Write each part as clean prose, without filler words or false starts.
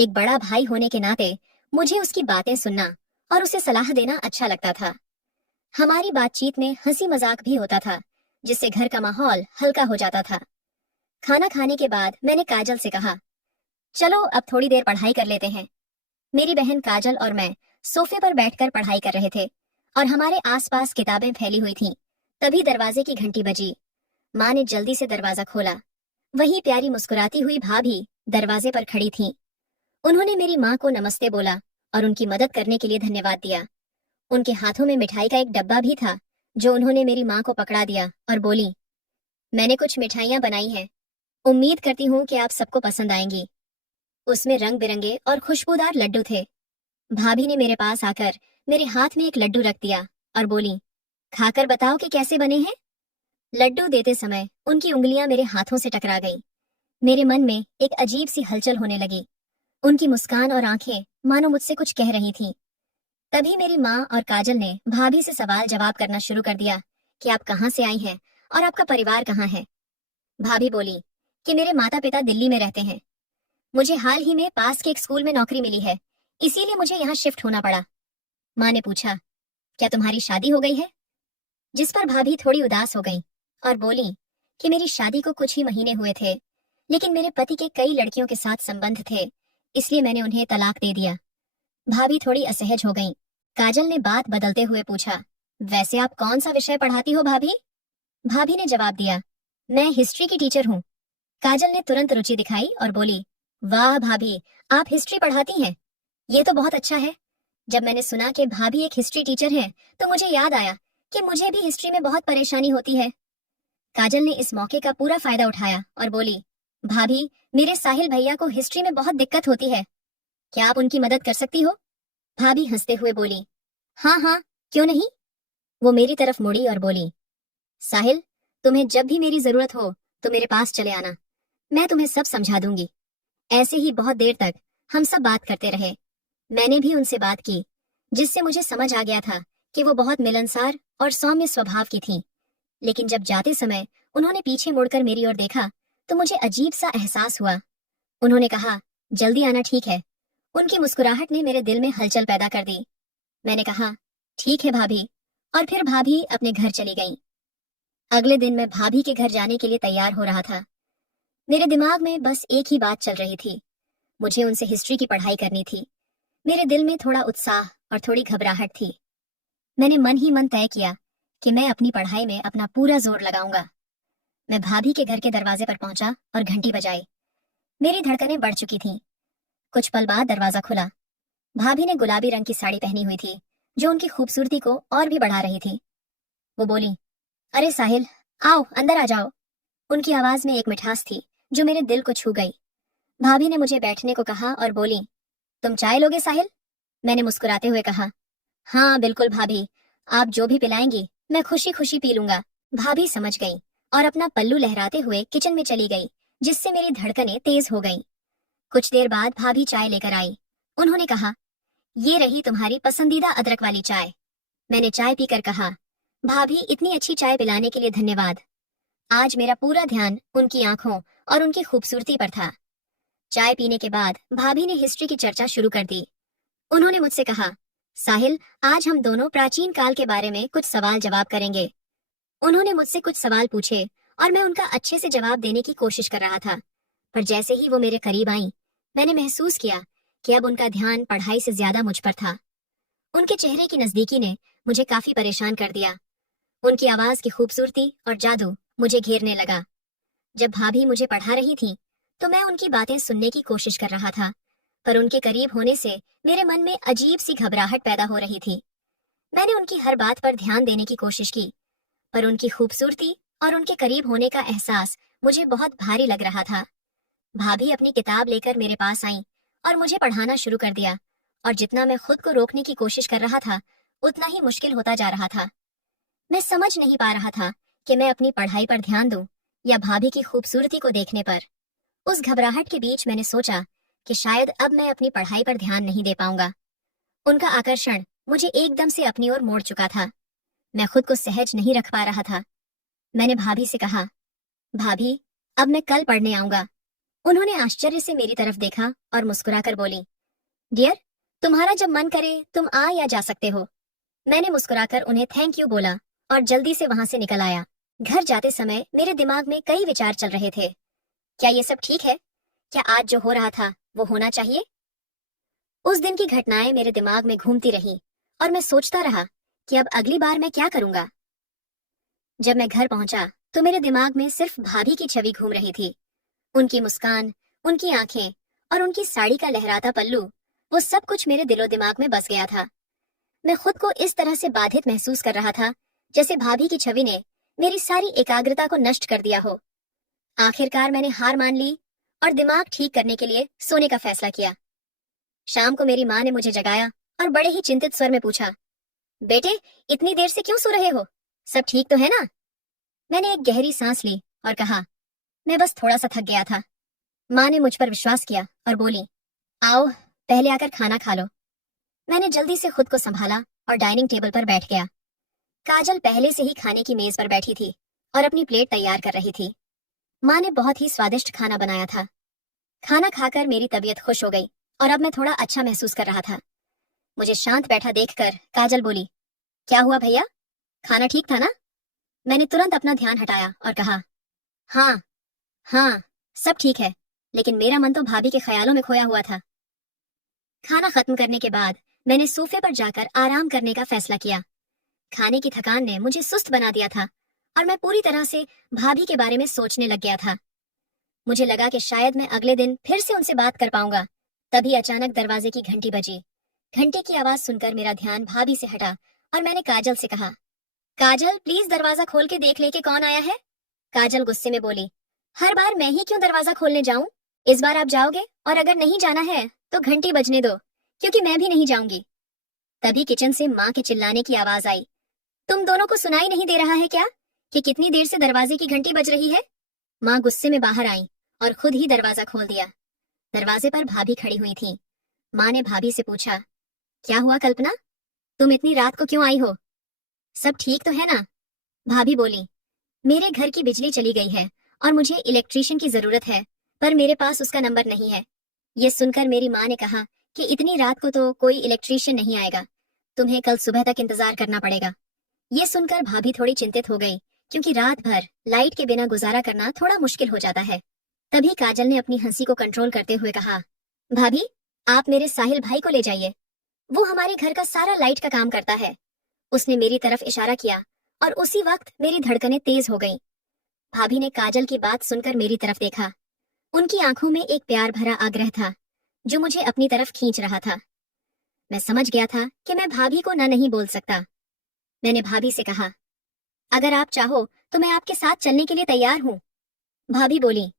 एक बड़ा भाई होने के नाते मुझे उसकी बातें सुनना और उसे सलाह देना अच्छा लगता था। हमारी बातचीत में हंसी मजाक भी होता था, जिससे घर का माहौल हल्का हो जाता था। खाना खाने के बाद मैंने काजल से कहा, चलो अब थोड़ी देर पढ़ाई कर लेते हैं। मेरी बहन काजल और मैं सोफे पर बैठकर पढ़ाई कर रहे थे और हमारे आसपास किताबें फैली हुई थीं। तभी दरवाजे की घंटी बजी। माँ ने जल्दी से दरवाजा खोला। वही प्यारी मुस्कुराती हुई भाभी दरवाजे पर खड़ी थीं। उन्होंने मेरी माँ को नमस्ते बोला और उनकी मदद करने के लिए धन्यवाद दिया। उनके हाथों में मिठाई का एक डब्बा भी था, जो उन्होंने मेरी माँ को पकड़ा दिया और बोली, मैंने कुछ मिठाइयाँ बनाई हैं, उम्मीद करती हूँ कि आप सबको पसंद आएंगी। उसमें रंग बिरंगे और खुशबूदार लड्डू थे। भाभी ने मेरे पास आकर मेरे हाथ में एक लड्डू रख दिया और बोली, खाकर बताओ कि कैसे बने हैं। लड्डू देते समय उनकी उंगलियां मेरे हाथों से टकरा गईं। मेरे मन में एक अजीब सी हलचल होने लगी। उनकी मुस्कान और आंखें मानो मुझसे कुछ कह रही थीं। तभी मेरी माँ और काजल ने भाभी से सवाल जवाब करना शुरू कर दिया कि आप कहाँ से आई हैं और आपका परिवार कहाँ है। भाभी बोली कि मेरे माता पिता दिल्ली में रहते हैं। मुझे हाल ही में पास के एक स्कूल में नौकरी मिली है, इसीलिए मुझे यहाँ शिफ्ट होना पड़ा। माँ ने पूछा, क्या तुम्हारी शादी हो गई है? जिस पर भाभी थोड़ी उदास हो गई और बोली कि मेरी शादी को कुछ ही महीने हुए थे, लेकिन मेरे पति के कई लड़कियों के साथ संबंध थे, इसलिए मैंने उन्हें तलाक दे दिया। भाभी थोड़ी असहज हो गईं। काजल ने बात बदलते हुए पूछा, वैसे आप कौन सा विषय पढ़ाती हो भाभी? भाभी ने जवाब दिया, मैं हिस्ट्री की टीचर हूँ। काजल ने तुरंत रुचि दिखाई और बोली, वाह भाभी, आप हिस्ट्री पढ़ाती हैं, ये तो बहुत अच्छा है। जब मैंने सुना कि भाभी एक हिस्ट्री टीचर हैं, तो मुझे याद आया कि मुझे भी हिस्ट्री में बहुत परेशानी होती है। काजल ने इस मौके का पूरा फायदा उठाया और बोली, भाभी, मेरे साहिल भैया को हिस्ट्री में बहुत दिक्कत होती है, क्या आप उनकी मदद कर सकती हो? भाभी हंसते हुए बोली, हाँ हाँ, क्यों नहीं। वो मेरी तरफ मुड़ी और बोली, साहिल, तुम्हें जब भी मेरी जरूरत हो तो मेरे पास चले आना, मैं तुम्हें सब समझा दूंगी। ऐसे ही बहुत देर तक हम सब बात करते रहे। मैंने भी उनसे बात की, जिससे मुझे समझ आ गया था कि वो बहुत मिलनसार और सौम्य स्वभाव की थीं। लेकिन जब जाते समय उन्होंने पीछे मुड़कर मेरी ओर देखा, तो मुझे अजीब सा एहसास हुआ। उन्होंने कहा, जल्दी आना, ठीक है। उनकी मुस्कुराहट ने मेरे दिल में हलचल पैदा कर दी। मैंने कहा, ठीक है भाभी, और फिर भाभी अपने घर चली गईं। अगले दिन मैं भाभी के घर जाने के लिए तैयार हो रहा था। मेरे दिमाग में बस एक ही बात चल रही थी, मुझे उनसे हिस्ट्री की पढ़ाई करनी थी। मेरे दिल में थोड़ा उत्साह और थोड़ी घबराहट थी। मैंने मन ही मन तय किया कि मैं अपनी पढ़ाई में अपना पूरा जोर लगाऊंगा। मैं भाभी के घर के दरवाजे पर पहुंचा और घंटी बजाई। मेरी धड़कनें बढ़ चुकी थीं। कुछ पल बाद दरवाजा खुला। भाभी ने गुलाबी रंग की साड़ी पहनी हुई थी, जो उनकी खूबसूरती को और भी बढ़ा रही थी। वो बोली, अरे साहिल, आओ अंदर आ जाओ। उनकी आवाज में एक मिठास थी जो मेरे दिल को छू गई। भाभी ने मुझे बैठने को कहा और बोली, तुम चाय लोगे साहिल? मैंने मुस्कुराते हुए कहा, हाँ बिल्कुल भाभी, आप जो भी पिलाएंगी मैं खुशी खुशी पी लूंगा। भाभी समझ गई और अपना पल्लू लहराते हुए किचन में चली गई, जिससे मेरी धड़कनें तेज हो गईं। कुछ देर बाद भाभी चाय लेकर आई। उन्होंने कहा, ये रही तुम्हारी पसंदीदा अदरक वाली चाय। मैंने चाय पीकर कहा, भाभी, इतनी अच्छी चाय पिलाने के लिए धन्यवाद। आज मेरा पूरा ध्यान उनकी आंखों और उनकी खूबसूरती पर था। चाय पीने के बाद भाभी ने हिस्ट्री की चर्चा शुरू कर दी। उन्होंने मुझसे कहा, साहिल, आज हम दोनों प्राचीन काल के बारे में कुछ सवाल जवाब करेंगे। उन्होंने मुझसे कुछ सवाल पूछे और मैं उनका अच्छे से जवाब देने की कोशिश कर रहा था, पर जैसे ही वो मेरे करीब आई, मैंने महसूस किया कि अब उनका ध्यान पढ़ाई से ज्यादा मुझ पर था। उनके चेहरे की नजदीकी ने मुझे काफी परेशान कर दिया। उनकी आवाज की खूबसूरती और जादू मुझे घेरने लगा। जब भाभी मुझे पढ़ा रही थी, तो मैं उनकी बातें सुनने की कोशिश कर रहा था, पर उनके करीब होने से मेरे मन में अजीब सी घबराहट पैदा हो रही थी। मैंने उनकी हर बात पर ध्यान देने की कोशिश की, पर उनकी खूबसूरती और उनके करीब होने का एहसास मुझे बहुत भारी लग रहा था। भाभी अपनी किताब लेकर मेरे पास आई और मुझे पढ़ाना शुरू कर दिया, और जितना मैं खुद को रोकने की कोशिश कर रहा था, उतना ही मुश्किल होता जा रहा था। मैं समझ नहीं पा रहा था कि मैं अपनी पढ़ाई पर ध्यान दूं या भाभी की खूबसूरती को देखने पर। उस घबराहट के बीच मैंने सोचा कि शायद अब मैं अपनी पढ़ाई पर ध्यान नहीं दे पाऊंगा। उनका आकर्षण मुझे एकदम से अपनी ओर मोड़ चुका था। मैं खुद को सहज नहीं रख पा रहा था। मैंने भाभी से कहा, भाभी, अब मैं कल पढ़ने आऊंगा। उन्होंने आश्चर्य से मेरी तरफ देखा और मुस्कुराकर बोली, डियर, तुम्हारा जब मन करे तुम आ या जा सकते हो। मैंने मुस्कुराकर उन्हें थैंक यू बोला और जल्दी से वहां से निकल आया। घर जाते समय मेरे दिमाग में कई विचार चल रहे थे। क्या ये सब ठीक है? क्या आज जो हो रहा था वो होना चाहिए? उस दिन की घटनाएं मेरे दिमाग में घूमती रहीं और मैं सोचता रहा कि अब अगली बार मैं क्या करूंगा। जब मैं घर पहुंचा तो मेरे दिमाग में सिर्फ भाभी की छवि घूम रही थी। उनकी मुस्कान, उनकी आंखें और उनकी साड़ी का लहराता पल्लू, वो सब कुछ मेरे दिलो दिमाग में बस गया था। मैं खुद को इस तरह से बाधित महसूस कर रहा था जैसे भाभी की छवि ने मेरी सारी एकाग्रता को नष्ट कर दिया हो। आखिरकार मैंने हार मान ली और दिमाग ठीक करने के लिए सोने का फैसला किया। शाम को मेरी माँ ने मुझे जगाया और बड़े ही चिंतित स्वर में पूछा, बेटे, इतनी देर से क्यों सो रहे हो? सब ठीक तो है ना? मैंने एक गहरी सांस ली और कहा, मैं बस थोड़ा सा थक गया था। माँ ने मुझ पर विश्वास किया और बोली, आओ पहले आकर खाना खा लो। मैंने जल्दी से खुद को संभाला और डाइनिंग टेबल पर बैठ गया। काजल पहले से ही खाने की मेज पर बैठी थी और अपनी प्लेट तैयार कर रही थी। माँ ने बहुत ही स्वादिष्ट खाना बनाया था। खाना खाकर मेरी तबीयत खुश हो गई और अब मैं थोड़ा अच्छा महसूस कर रहा था। मुझे शांत बैठा देखकर काजल बोली, क्या हुआ भैया, खाना ठीक था ना? मैंने तुरंत अपना ध्यान हटाया और कहा, हाँ हाँ, सब ठीक है, लेकिन मेरा मन तो भाभी के ख्यालों में खोया हुआ था। खाना खत्म करने के बाद मैंने सोफे पर जाकर आराम करने का फैसला किया। खाने की थकान ने मुझे सुस्त बना दिया था और मैं पूरी तरह से भाभी के बारे में सोचने लग गया था। मुझे लगा कि शायद मैं अगले दिन फिर से उनसे बात कर पाऊंगा। तभी अचानक दरवाजे की घंटी बजी। घंटे की आवाज सुनकर मेरा ध्यान भाभी से हटा और मैंने काजल से कहा, काजल प्लीज दरवाजा खोल के देख ले कि कौन आया है। काजल गुस्से में बोली, हर बार मैं ही क्यों दरवाजा खोलने जाऊं? इस बार आप जाओगे और अगर नहीं जाना है तो घंटी बजने दो, क्योंकि मैं भी नहीं जाऊंगी। तभी किचन से माँ के चिल्लाने की आवाज आई, तुम दोनों को सुनाई नहीं दे रहा है क्या कि कितनी देर से दरवाजे की घंटी बज रही है? माँ गुस्से में बाहर आई और खुद ही दरवाजा खोल दिया। दरवाजे पर भाभी खड़ी हुई थी। माँ ने भाभी से पूछा, क्या हुआ कल्पना, तुम इतनी रात को क्यों आई हो? सब ठीक तो है ना? भाभी बोली, मेरे घर की बिजली चली गई है और मुझे इलेक्ट्रीशियन की जरूरत है, पर मेरे पास उसका नंबर नहीं है। ये सुनकर मेरी माँ ने कहा कि इतनी रात को तो कोई इलेक्ट्रीशियन नहीं आएगा, तुम्हें कल सुबह तक इंतजार करना पड़ेगा। ये सुनकर भाभी थोड़ी चिंतित हो गई, क्योंकि रात भर लाइट के बिना गुजारा करना थोड़ा मुश्किल हो जाता है। तभी काजल ने अपनी हंसी को कंट्रोल करते हुए कहा, भाभी, आप मेरे साहिल भाई को ले जाइए, वो हमारे घर का सारा लाइट का काम करता है। उसने मेरी तरफ इशारा किया और उसी वक्त मेरी धड़कनें तेज हो गईं। भाभी ने काजल की बात सुनकर मेरी तरफ देखा। उनकी आंखों में एक प्यार भरा आग्रह था जो मुझे अपनी तरफ खींच रहा था। मैं समझ गया था कि मैं भाभी को न नहीं बोल सकता। मैंने भाभी से कहा, अगर आप चाहो तो मैं आपके साथ चलने के लिए तैयार हूँ। भाभी बोली,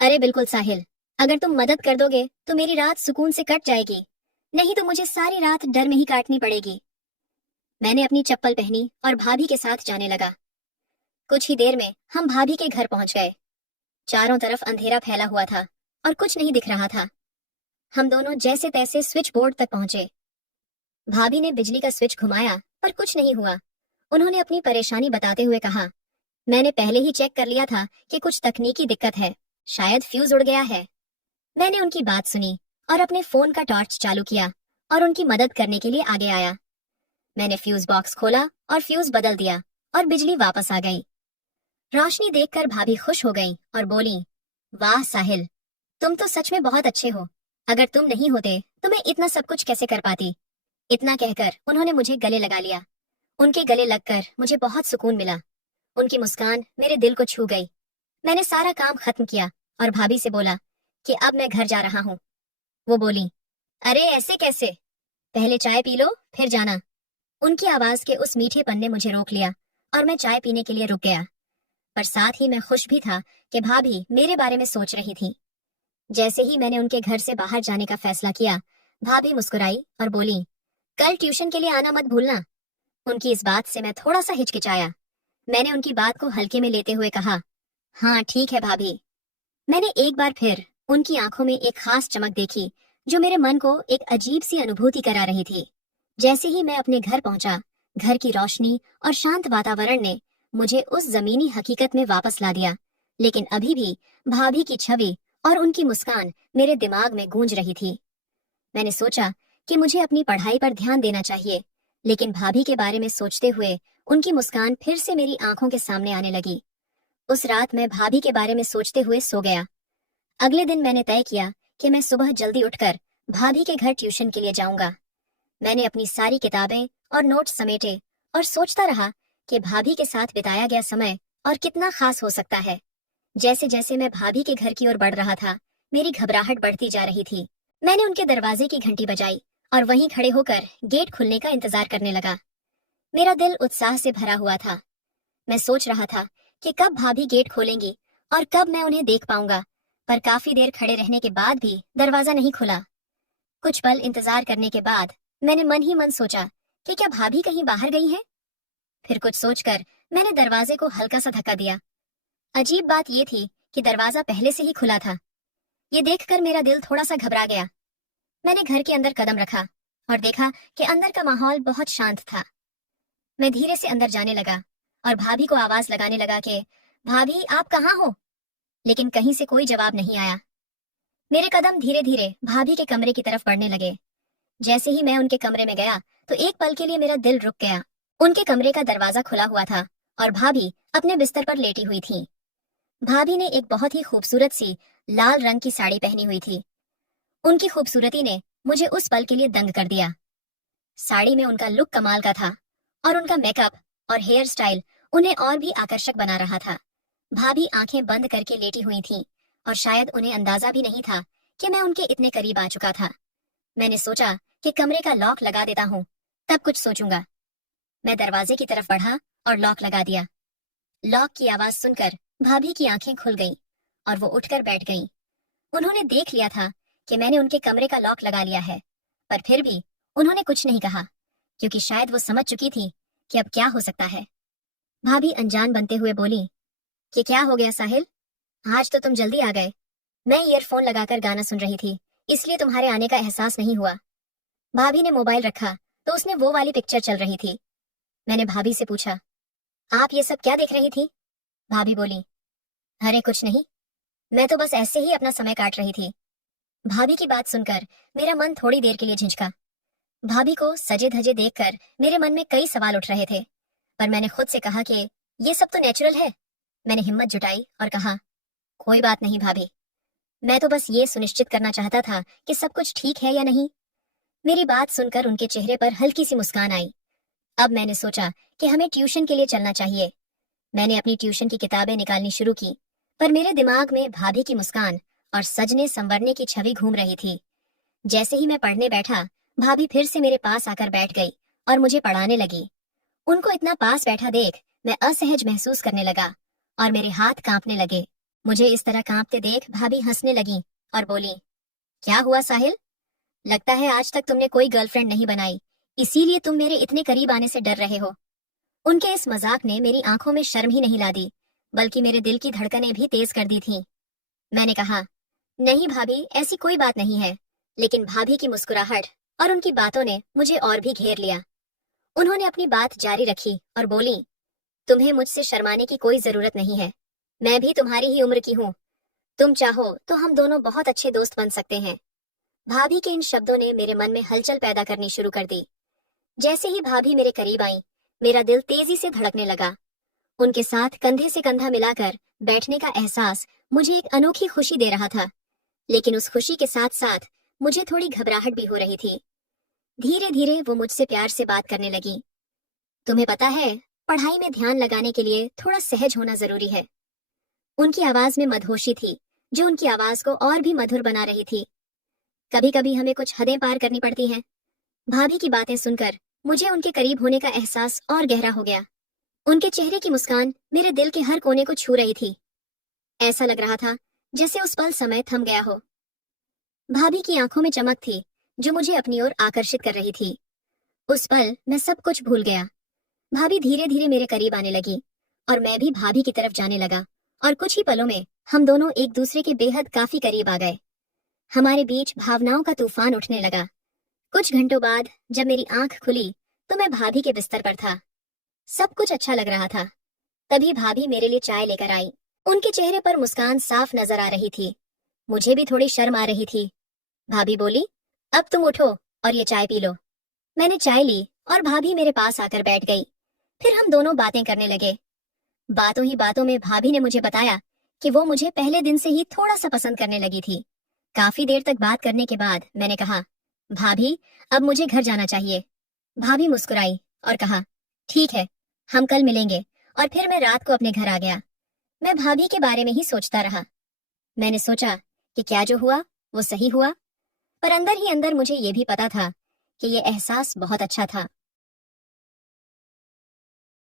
अरे बिल्कुल साहिल, अगर तुम मदद कर दोगे तो मेरी रात सुकून से कट जाएगी, नहीं तो मुझे सारी रात डर में ही काटनी पड़ेगी। मैंने अपनी चप्पल पहनी और भाभी के साथ जाने लगा। कुछ ही देर में हम भाभी के घर पहुंच गए। चारों तरफ अंधेरा फैला हुआ था और कुछ नहीं दिख रहा था। हम दोनों जैसे तैसे स्विच बोर्ड तक पहुंचे। भाभी ने बिजली का स्विच घुमाया पर कुछ नहीं हुआ। उन्होंने अपनी परेशानी बताते हुए कहा, मैंने पहले ही चेक कर लिया था कि कुछ तकनीकी दिक्कत है, शायद फ्यूज उड़ गया है। मैंने उनकी बात सुनी और अपने फोन का टॉर्च चालू किया और उनकी मदद करने के लिए आगे आया। मैंने फ्यूज बॉक्स खोला और फ्यूज बदल दिया और बिजली वापस आ गई। रोशनी देखकर भाभी खुश हो गई और बोली, वाह साहिल, तुम तो सच में बहुत अच्छे हो। अगर तुम नहीं होते तो मैं इतना सब कुछ कैसे कर पाती। इतना कहकर उन्होंने मुझे गले लगा लिया। उनके गले लगकर मुझे बहुत सुकून मिला। उनकी मुस्कान मेरे दिल को छू गई। मैंने सारा काम खत्म किया और भाभी से बोला कि अब मैं घर जा रहा हूँ। वो बोली, अरे ऐसे कैसे, पहले चाय पी लो फिर जाना। उनकी आवाज के उस मीठेपन ने मुझे रोक लिया और मैं चाय पीने के लिए रुक गया। पर साथ ही मैं खुश भी था कि भाभी मेरे बारे में सोच रही थी। जैसे ही मैंने उनके घर से बाहर जाने का फैसला किया, भाभी मुस्कुराई और बोली, कल ट्यूशन के लिए आना मत भूलना। उनकी इस बात से मैं थोड़ा सा हिचकिचाया। मैंने उनकी बात को हल्के में लेते हुए कहा, हाँ ठीक है भाभी। मैंने एक बार फिर उनकी आंखों में एक खास चमक देखी जो मेरे मन को एक अजीब सी अनुभूति करा रही थी। जैसे ही मैं अपने घर पहुंचा, घर की रोशनी और शांत वातावरण ने मुझे उस जमीनी हकीकत में वापस ला दिया, लेकिन अभी भी भाभी की छवि और उनकी मुस्कान मेरे दिमाग में गूंज रही थी। मैंने सोचा कि मुझे अपनी पढ़ाई पर ध्यान देना चाहिए, लेकिन भाभी के बारे में सोचते हुए उनकी मुस्कान फिर से मेरी आंखों के सामने आने लगी। उस रात मैं भाभी के बारे में सोचते हुए सो गया। अगले दिन मैंने तय किया कि मैं सुबह जल्दी उठकर भाभी के घर ट्यूशन के लिए जाऊंगा। मैंने अपनी सारी किताबें और नोट्स समेटे और सोचता रहा कि भाभी के साथ बिताया गया समय और कितना खास हो सकता है। जैसे जैसे मैं भाभी के घर की ओर बढ़ रहा था, मेरी घबराहट बढ़ती जा रही थी। मैंने उनके दरवाजे की घंटी बजाई और वहीं खड़े होकर गेट खुलने का इंतजार करने लगा। मेरा दिल उत्साह से भरा हुआ था। मैं सोच रहा था कि कब भाभी गेट खोलेंगी और कब मैं उन्हें देख पाऊंगा, पर काफी देर खड़े रहने के बाद भी दरवाजा नहीं खुला। कुछ पल इंतजार करने के बाद मैंने मन ही मन सोचा कि क्या भाभी कहीं बाहर गई है। फिर कुछ सोचकर मैंने दरवाजे को हल्का सा धक्का दिया। अजीब बात यह थी कि दरवाजा पहले से ही खुला था। ये देखकर मेरा दिल थोड़ा सा घबरा गया। मैंने घर के अंदर कदम रखा और देखा कि अंदर का माहौल बहुत शांत था। मैं धीरे से अंदर जाने लगा और भाभी को आवाज लगाने लगा कि भाभी आप कहाँ हो, लेकिन कहीं से कोई जवाब नहीं आया। मेरे कदम धीरे धीरे भाभी के कमरे की तरफ बढ़ने लगे। जैसे ही मैं उनके कमरे में गया तो एक पल के लिए मेरा दिल रुक गया। उनके कमरे का दरवाजा खुला हुआ था और भाभी अपने बिस्तर पर लेटी हुई थी। भाभी ने एक बहुत ही खूबसूरत सी लाल रंग की साड़ी पहनी हुई थी। उनकी खूबसूरती ने मुझे उस पल के लिए दंग कर दिया। साड़ी में उनका लुक कमाल का था और उनका मेकअप और हेयर स्टाइल उन्हें और भी आकर्षक बना रहा था। भाभी आंखें बंद करके लेटी हुई थीं और शायद उन्हें अंदाजा भी नहीं था कि मैं उनके इतने करीब आ चुका था। मैंने सोचा कि कमरे का लॉक लगा देता हूँ, तब कुछ सोचूंगा। मैं दरवाजे की तरफ बढ़ा और लॉक लगा दिया। लॉक की आवाज सुनकर भाभी की आंखें खुल गईं और वो उठकर बैठ गईं। उन्होंने देख लिया था कि मैंने उनके कमरे का लॉक लगा लिया है, पर फिर भी उन्होंने कुछ नहीं कहा, क्योंकि शायद वो समझ चुकी थी कि अब क्या हो सकता है। भाभी अनजान बनते हुए बोली कि क्या हो गया साहिल, आज तो तुम जल्दी आ गए। मैं ईयरफोन लगाकर गाना सुन रही थी, इसलिए तुम्हारे आने का एहसास नहीं हुआ। भाभी ने मोबाइल रखा तो उसमें वो वाली पिक्चर चल रही थी। मैंने भाभी से पूछा, आप ये सब क्या देख रही थी? भाभी बोली, अरे कुछ नहीं, मैं तो बस ऐसे ही अपना समय काट रही थी। भाभी की बात सुनकर मेरा मन थोड़ी देर के लिए झिझका। भाभी को सजे धजे देखकर मेरे मन में कई सवाल उठ रहे थे, पर मैंने खुद से कहा कि ये सब तो नेचुरल है। मैंने हिम्मत जुटाई और कहा, कोई बात नहीं भाभी, मैं तो बस ये सुनिश्चित करना चाहता था कि सब कुछ ठीक है या नहीं। मेरी बात सुनकर उनके चेहरे पर हल्की सी मुस्कान आई। अब मैंने सोचा कि हमें ट्यूशन के लिए चलना चाहिए। मैंने अपनी ट्यूशन की किताबें निकालनी शुरू की, पर मेरे दिमाग में भाभी की मुस्कान और सजने संवरने की छवि घूम रही थी। जैसे ही मैं पढ़ने बैठा, भाभी फिर से मेरे पास आकर बैठ गई और मुझे पढ़ाने लगी। उनको इतना पास बैठा देख मैं असहज महसूस करने लगा और मेरे हाथ कांपने लगे। मुझे इस तरह कांपते देख भाभी हंसने लगी और बोली, क्या हुआ साहिल, लगता है आज तक तुमने कोई गर्लफ्रेंड नहीं बनाई, इसीलिए तुम मेरे इतने करीब आने से डर रहे हो। उनके इस मजाक ने मेरी आंखों में शर्म ही नहीं ला दी, बल्कि मेरे दिल की धड़कनें भी तेज कर दी थीं। मैंने कहा, नहीं भाभी, ऐसी कोई बात नहीं है। लेकिन भाभी की मुस्कुराहट और उनकी बातों ने मुझे और भी घेर लिया। उन्होंने अपनी बात जारी रखी और बोली, तुम्हें मुझसे शर्माने की कोई जरूरत नहीं है। मैं भी तुम्हारी ही उम्र की हूँ। तुम चाहो तो हम दोनों बहुत अच्छे दोस्त बन सकते हैं। भाभी के इन शब्दों ने मेरे मन में हलचल पैदा करनी शुरू कर दी। जैसे ही भाभी मेरे करीब आई, मेरा दिल तेजी से धड़कने लगा। उनके साथ कंधे से कंधा मिलाकर बैठने का एहसास मुझे एक अनोखी खुशी दे रहा था, लेकिन उस खुशी के साथ साथ मुझे थोड़ी घबराहट भी हो रही थी। धीरे धीरे वो मुझसे प्यार से बात करने लगी। तुम्हें पता है, पढ़ाई में ध्यान लगाने के लिए थोड़ा सहज होना जरूरी है। उनकी आवाज में मदहोशी थी, जो उनकी आवाज को और भी मधुर बना रही थी। कभी कभी हमें कुछ हदें पार करनी पड़ती हैं। भाभी की बातें सुनकर मुझे उनके करीब होने का एहसास और गहरा हो गया। उनके चेहरे की मुस्कान मेरे दिल के हर कोने को छू रही थी। ऐसा लग रहा था जैसे उस पल समय थम गया हो। भाभी की आंखों में चमक थी, जो मुझे अपनी ओर आकर्षित कर रही थी। उस पल मैं सब कुछ भूल गया। भाभी धीरे धीरे मेरे करीब आने लगी और मैं भी भाभी की तरफ जाने लगा, और कुछ ही पलों में हम दोनों एक दूसरे के बेहद काफी करीब आ गए। हमारे बीच भावनाओं का तूफान उठने लगा। कुछ घंटों बाद जब मेरी आंख खुली तो मैं भाभी के बिस्तर पर था। सब कुछ अच्छा लग रहा था। तभी भाभी मेरे लिए चाय लेकर आई। उनके चेहरे पर मुस्कान साफ नजर आ रही थी। मुझे भी थोड़ी शर्म आ रही थी। भाभी बोली, अब तुम उठो और ये चाय पी लो। मैंने चाय ली और भाभी मेरे पास आकर बैठ गई। फिर हम दोनों बातें करने लगे। बातों ही बातों में भाभी ने मुझे बताया कि वो मुझे पहले दिन से ही थोड़ा सा पसंद करने लगी थी। काफी देर तक बात करने के बाद मैंने कहा, भाभी अब मुझे घर जाना चाहिए। भाभी मुस्कुराई और कहा, ठीक है, हम कल मिलेंगे। और फिर मैं रात को अपने घर आ गया। मैं भाभी के बारे में ही सोचता रहा। मैंने सोचा कि क्या जो हुआ वो सही हुआ, पर अंदर ही अंदर मुझे ये भी पता था कि ये एहसास बहुत अच्छा था।